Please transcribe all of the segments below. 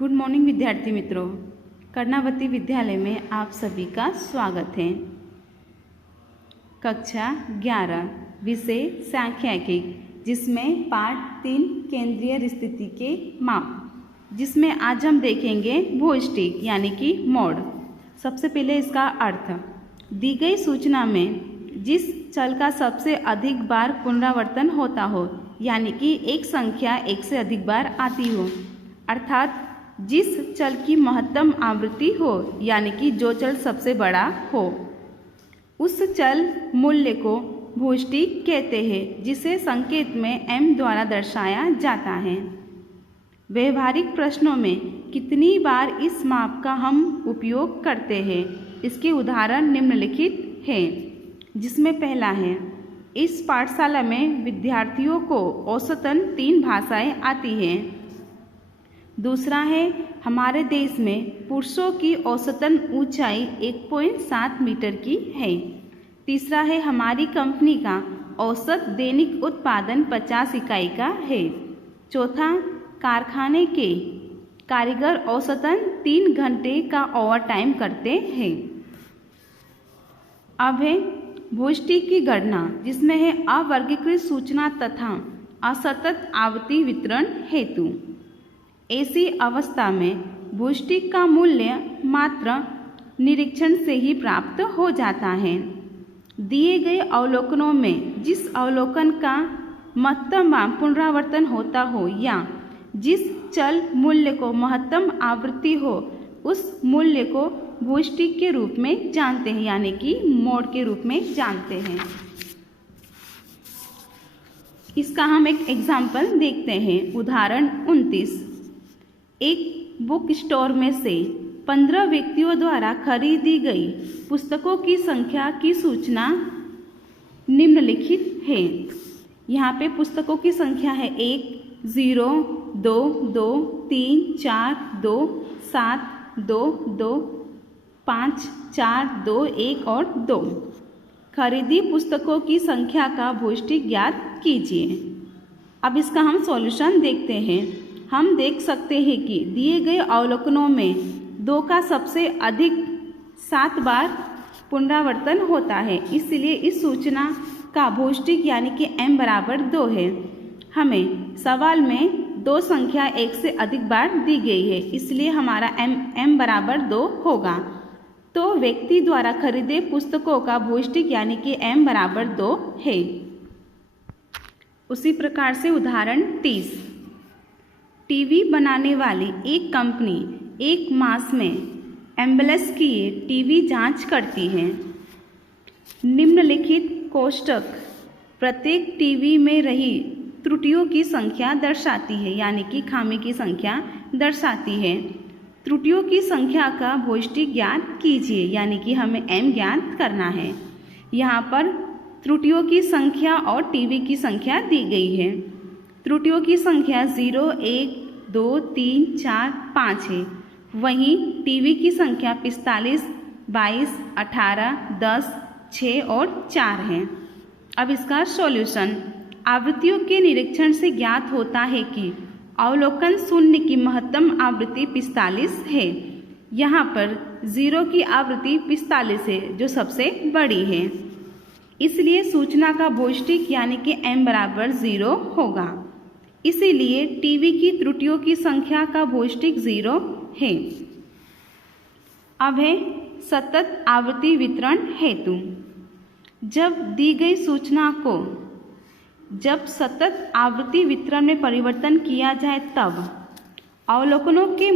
Good morning विद्यार्थी मित्रों, कर्णावती विद्यालय में आप सभी का स्वागत है। कक्षा 11 विषय सांख्यिकी, जिसमें पाठ 3 केंद्रीय स्थिति के माप, जिसमें आज हम देखेंगे भौतिक यानी कि मोड। सबसे पहले इसका अर्थ, दी गई सूचना में जिस चल का सबसे अधिक बार पुनरावर्तन होता हो, यानी कि एक संख्या एक से अधिक बार आती हो, अर्थात जिस चल की महत्तम आवृत्ति हो, यानी कि जो चल सबसे बड़ा हो, उस चल मूल्य को भौतिक कहते हैं, जिसे संकेत में m द्वारा दर्शाया जाता है। व्यवहारिक प्रश्नों में कितनी बार इस माप का हम उपयोग करते हैं, इसके उदाहरण निम्नलिखित हैं, जिसमें पहला है, इस पाठशाला में विद्यार्थियों को औसतन 3 भाषाएं आती हैं। दूसरा है, हमारे देश में पुरुषों की औसतन ऊंचाई 1.7 मीटर की है। तीसरा है, हमारी कंपनी का औसत दैनिक उत्पादन 50 इकाई का है। चौथा, कारखाने के कारीगर औसतन 3 घंटे का ओवरटाइम करते हैं। अब है भौतिक की गणना, जिसमें है अवर्गीकृत सूचना तथा असतत आवृत्ति वितरण हेतु। ऐसी अवस्था में भौतिक का मूल्य मात्र निरीक्षण से ही प्राप्त हो जाता है। दिए गए अवलोकनों में जिस अवलोकन का महत्तम पुनरावर्तन होता हो या जिस चल मूल्य को महत्तम आवृत्ति हो, उस मूल्य को भौतिक के रूप में जानते हैं, यानी कि मोड के रूप में जानते हैं। इसका हम एक एग्जाम्पल देखते हैं। उदाहरण 29, एक बुक स्टोर में से 15 व्यक्तियों द्वारा खरीदी गई पुस्तकों की संख्या की सूचना निम्नलिखित है। यहाँ पे पुस्तकों की संख्या है 1, 0, 2, 2, 3, 4, 2, 7, 2, 2, 5, 4, 2, 1 और 2। खरीदी पुस्तकों की संख्या का भौतिक ज्ञात कीजिए। अब इसका हम सॉल्यूशन देखते हैं। हम देख सकते हैं कि दिए गए अवलोकनों में 2 का सबसे अधिक 7 बार पुनरावर्तन होता है, इसलिए इस सूचना का भौतिक यानी कि m बराबर 2 है। हमें सवाल में 2 संख्या 1 से अधिक बार दी गई है, इसलिए हमारा m बराबर 2 होगा। तो व्यक्ति द्वारा खरीदे पुस्तकों का भौतिक यानी कि m बराबर 2 है। उसी प्रकार से उदाहरण 30, टीवी बनाने वाली एक कंपनी एक मास में एम्बेलस किए टीवी जांच करती है। निम्नलिखित कोष्ठक प्रत्येक टीवी में रही त्रुटियों की संख्या दर्शाती है, यानी कि खामी की संख्या दर्शाती है। त्रुटियों की संख्या का भौतिक ज्ञात कीजिए, यानी कि हमें m ज्ञात करना है। यहाँ पर त्रुटियों की संख्या और टीवी की संख्या दी गई है। त्रुटियों की संख्या 0, 1, 2, 3, 4, 5 है। वहीं टीवी की संख्या 45, 22, 18, 10, 6 और 4 है। अब इसका सॉल्यूशन, आवृत्तियों के निरीक्षण से ज्ञात होता है कि अवलोकन 0 की महत्तम आवृत्ति 45 है। यहाँ पर 0 की आवृत्ति 45 है, जो सबसे बड़ी है, इसलिए सूचना का भौतिक यानी कि m बराबर 0 होगा। इसीलिए टीवी की त्रुटियों की संख्या का भौतिक 0 है। अब है सतत आवृत्ति वितरण हेतु। जब दी गई सूचना को जब सतत आवृत्ति वितरण में परिवर्तन किया जाए, तब अवलोकनों के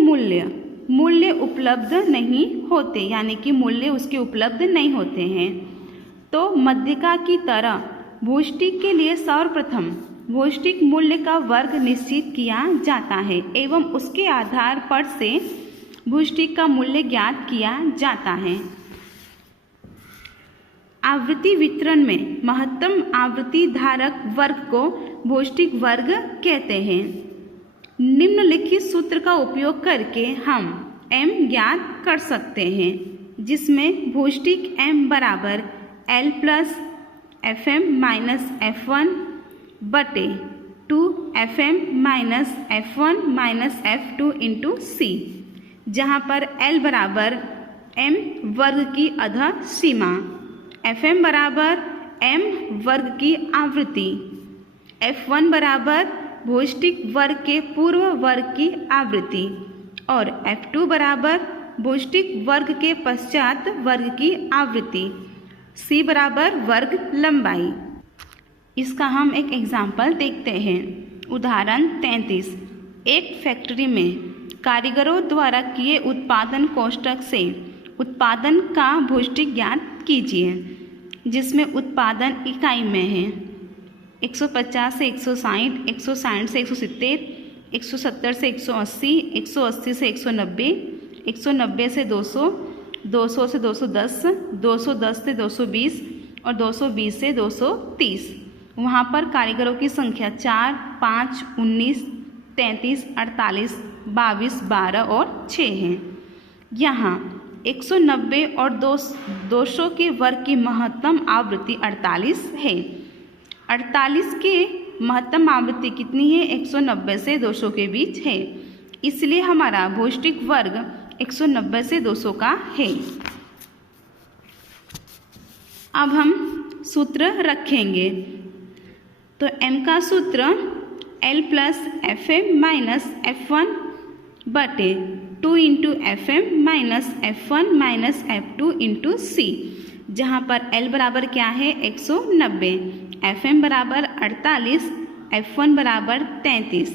मूल्य उपलब्ध नहीं होते, यानी कि मूल्य उसके उपलब्ध नहीं होते हैं। तो मध्यिका की तरह भौतिक के लिए सर्वप्रथम भौतिक मूल्य का वर्ग निश्चित किया जाता है एवं उसके आधार पर से भौतिक का मूल्य ज्ञात किया जाता है। आवृत्ति वितरण में महत्तम आवृत्ति धारक वर्ग को भौतिक वर्ग कहते हैं। निम्नलिखित सूत्र का उपयोग करके हम m ज्ञात कर सकते हैं, जिसमें भौतिक m बराबर L plus FM minus F1 बटे 2fm minus f1 minus f2 into C, जहाँ पर L बराबर m वर्ग की अधः सीमा, fm बराबर m वर्ग की आवृत्ति, f1 बराबर भौतिक वर्ग के पूर्व वर्ग की आवृत्ति और f2 बराबर भौतिक वर्ग के पश्चात वर्ग की आवृत्ति, c बराबर वर्ग लंबाई। इसका हम एक एग्जाम्पल देखते हैं। उदाहरण 33। एक फैक्ट्री में कारीगरों द्वारा किए उत्पादन कोष्ठक से उत्पादन का भौतिक ज्ञात कीजिए, जिसमें उत्पादन इकाई में है 150 से 160, 160 से 170, 170 से 180, 180 से 190, 190 से 200, 200 से 210, 210 से 220 और 220 से 230। वहाँ पर कारीगरों की संख्या 4, 5, 19, 33, 48, 22, 12 और 6 हैं। यहाँ 190 और 200 के वर्ग की महत्तम आवृत्ति 48 है। 48 के महत्तम आवृत्ति कितनी है? 190 से 200 के बीच है, इसलिए हमारा भौतिक वर्ग 190 से 200 का है। अब हम सूत्र रखेंगे, तो m का सूत्र L plus fm minus f1 बटे 2 into fm minus f1 minus f2 into C, जहाँ पर L बराबर क्या है? 190, fm बराबर 48, f1 बराबर 33,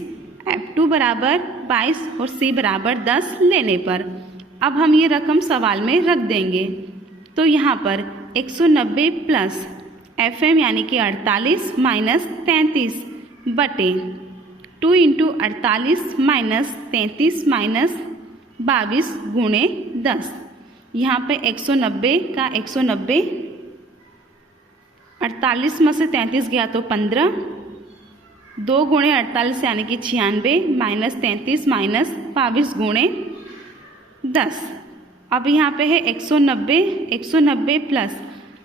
f2 बराबर 22 और c बराबर 10 लेने पर अब हम ये रकम सवाल में रख देंगे। तो यहाँ पर 190 प्लस fm यानी कि 48 माइनस 33 बटे 2 इंटू 48 माइनस 33 माइनस 22 गुणे 10। यहाँ पे 190 का 190, 48 में से 33 गया तो 15, 2 गुणे 48 यानी कि 96 माइनस 33 माइनस 22 गुणे 10। अब यहाँ पे है 190 प्लस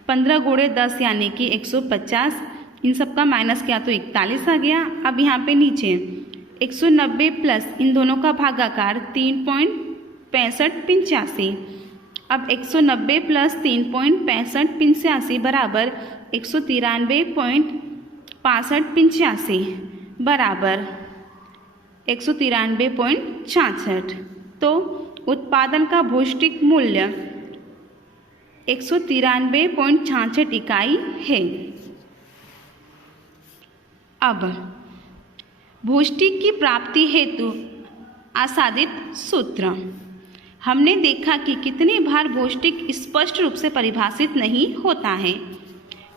15 गुणे 10 यानी कि 150, इन सब का माइनस किया तो 41 आ गया। अब यहाँ पे नीचे 190 प्लस इन दोनों का भागाकार 3.6585। अब 190 प्लस 3.6585 बराबर 193.6585 बराबर 193.66। तो उत्पादन का भौतिक मूल्य 193.66 इकाई है। अब भौतिक की प्राप्ति हेतु आसादित सूत्र। हमने देखा कि कितने बार भौतिक स्पष्ट रूप से परिभाषित नहीं होता है।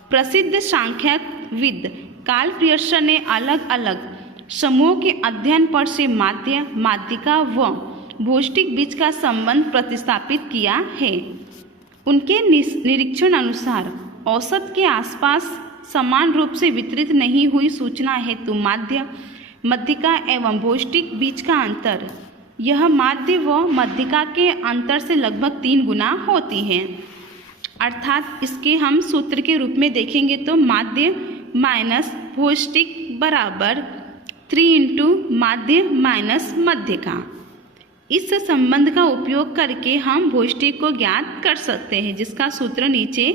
प्रसिद्ध सांख्यविद कार्ल पियर्सन ने अलग अलग समूहों के अध्ययन पर से माध्य, माध्यिका व भौतिक बीच का संबंध प्रतिस्थापित किया है। उनके निरीक्षण अनुसार औसत के आसपास समान रूप से वितरित नहीं हुई सूचना हेतु माध्य, मध्यिका एवं भौतिक बीच का अंतर, यह माध्य व मध्यिका के अंतर से लगभग 3 गुना होती है। अर्थात इसके हम सूत्र के रूप में देखेंगे तो माध्य माइनस भौतिक बराबर 3 इंटू माध्य माइनस मध्यिका। इस संबंध का उपयोग करके हम भौतिक को ज्ञात कर सकते हैं, जिसका सूत्र नीचे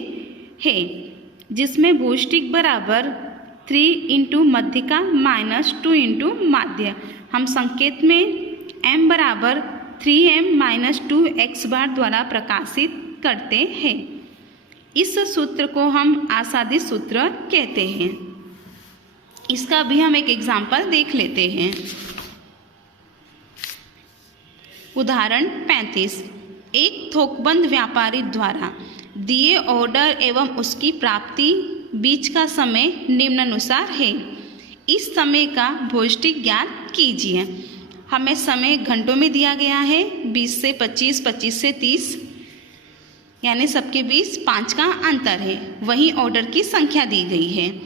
है, जिसमें भौतिक बराबर 3 इंटू मध्यिका माइनस 2 इंटू माध्य। हम संकेत में m बराबर 3m माइनस 2x बार द्वारा प्रकाशित करते हैं। इस सूत्र को हम आसादित सूत्र कहते हैं। इसका भी हम एक एग्जाम्पल देख लेते हैं। उदाहरण 35। एक थोकबंद व्यापारी द्वारा दिए ऑर्डर एवं उसकी प्राप्ति बीच का समय निम्नानुसार है। इस समय का भौतिक ज्ञात कीजिए। हमें समय घंटों में दिया गया है, 20 से 25, 25 से 30, यानी सबके बीच 5 का अंतर है। वहीं ऑर्डर की संख्या दी गई है।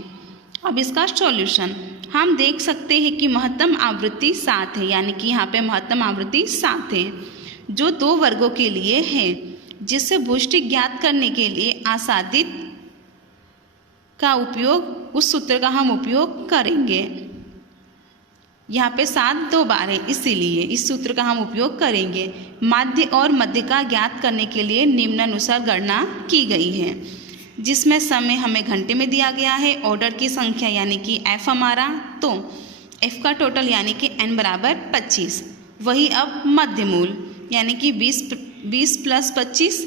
अब इसका सॉल्यूशन हम देख सकते हैं कि महत्तम आवृत्ति 7 है, यानी कि यहाँ पे महत्तम आवृत्ति 7 है, जो 2 वर्गों के लिए है, जिससे भौतिक ज्ञात करने के लिए आसादित का उपयोग, उस सूत्र का हम उपयोग करेंगे। यहाँ पे 7 2 बार है, इसीलिए इस सूत्र का हम उपयोग करेंगे। माध्य और मध्यिका ज्ञात करने के लिए निम्नानुसार गणना की गई है, जिसमें समय हमें घंटे में दिया गया है, ऑर्डर की संख्या यानी कि f हमारा, तो f का टोटल यानी कि n बराबर 25। वही अब मध्य मूल यानी कि 20 प्लस 25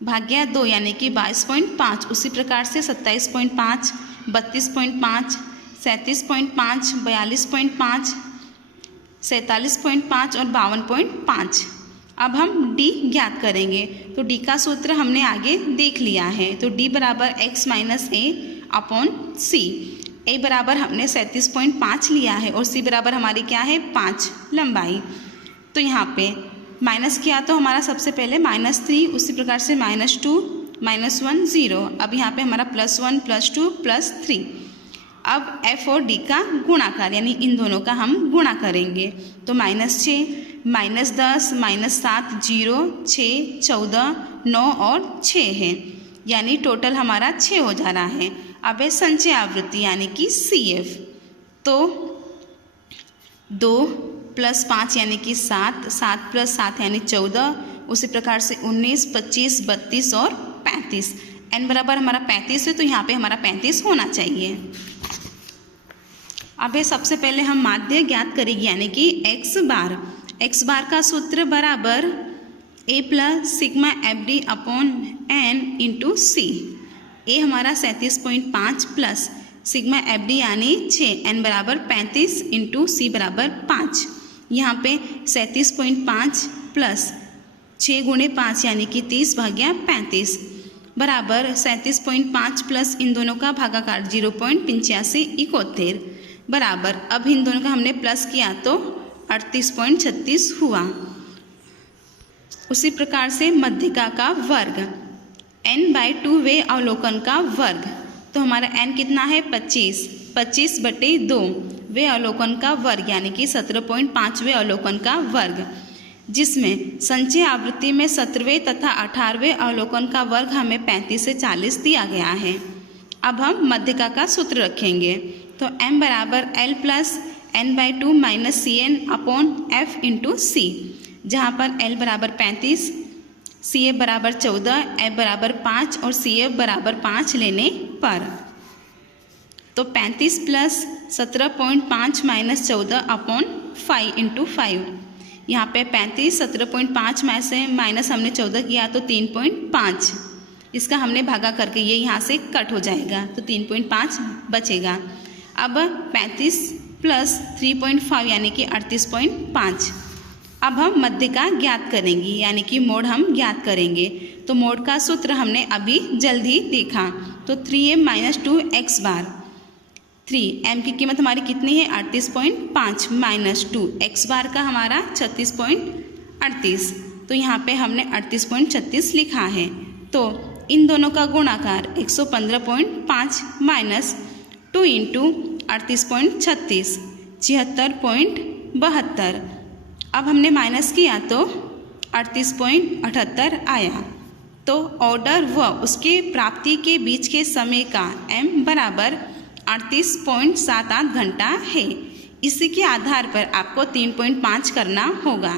भाग्या 2 यानी कि 22.5। उसी प्रकार से 27.5, 32.5, 37.5, 42.5, 47.5 और 52.5। अब हम d ज्ञात करेंगे, तो d का सूत्र हमने आगे देख लिया है। तो d बराबर x minus a upon c। a बराबर हमने 37.5 लिया है और c बराबर हमारी क्या है 5 लंबाई। तो यहाँ पे माइनस किया तो हमारा सबसे पहले -3, उसी प्रकार से -2, -1 0। अब यहाँ पे हमारा +1 +2 +3। अब f और d का गुणाकार यानी इन दोनों का हम गुणा करेंगे, तो -6, -10, -7 0, 6, 14, 9 और 6 है, यानी टोटल हमारा 6 हो जा रहा है। अब है संचय आवृत्ति यानी कि CF, तो 2 + 5 यानी कि 7, 7 + 7 यानी 14, उसी प्रकार से 19, 25, 32 और 35। n बराबर हमारा 35 है, तो यहाँ पे हमारा 35 होना चाहिए। अब सबसे पहले हम माध्य ज्ञात करेंगे यानी कि x बार। x बार का सूत्र बराबर a + sigma FD upon n into c। a हमारा 37.5 प्लस सिग्मा FD यानी 6, n बराबर 35 इंटू c बराबर 5। यहाँ पे 37.5 प्लस 6 गुणे 5 यानी कि 30 भाग्या 35 बराबर 37.5 प्लस इन दोनों का भागाकार 0.85 71 बराबर। अब इन दोनों का हमने प्लस किया तो 38.36 हुआ। उसी प्रकार से मध्यिका का वर्ग n/2 वे अवलोकन का वर्ग, तो हमारा n कितना है 25, 25/2 वे अवलोकन का वर्ग यानी कि 17.5वें अवलोकन का वर्ग, जिसमें संचय आवृत्ति में 17वें तथा 18वें अवलोकन का वर्ग हमें 35 से 40 दिया गया है। अब हम मध्यिका का सूत्र रखेंगे, तो m बराबर l plus n/2 minus cn upon f into c, जहाँ पर l बराबर 35, CF बराबर 14, f बराबर 5 और CF बराबर 5 लेने पर, तो 35 प्लस 17.5 माइनस 14 अपॉन 5 इंटू 5। यहाँ पे 35 17.5 में से माइनस हमने 14 किया तो 3.5, इसका हमने भागा करके ये यहाँ से कट हो जाएगा, तो 3.5 बचेगा। अब 35 प्लस 3.5 यानी कि 38.5। अब हम मध्यिका ज्ञात करेंगे यानी कि मोड हम ज्ञात करेंगे, तो मोड का सूत्र हमने अभी जल्दी देखा, तो 3m - 2x बार। 3m की कीमत हमारी कितनी है 38.5 माइनस 2x बार का हमारा 36.38, तो यहाँ पे हमने 38.36 लिखा है। तो इन दोनों का गुणाकार 115.5 माइनस 2 इंटू 38.36 76.72। अब हमने माइनस किया तो 38.78 आया। तो ऑर्डर व उसके प्राप्ति के बीच के समय का m बराबर 38.78 घंटा है। इसी के आधार पर आपको 3.5 करना होगा।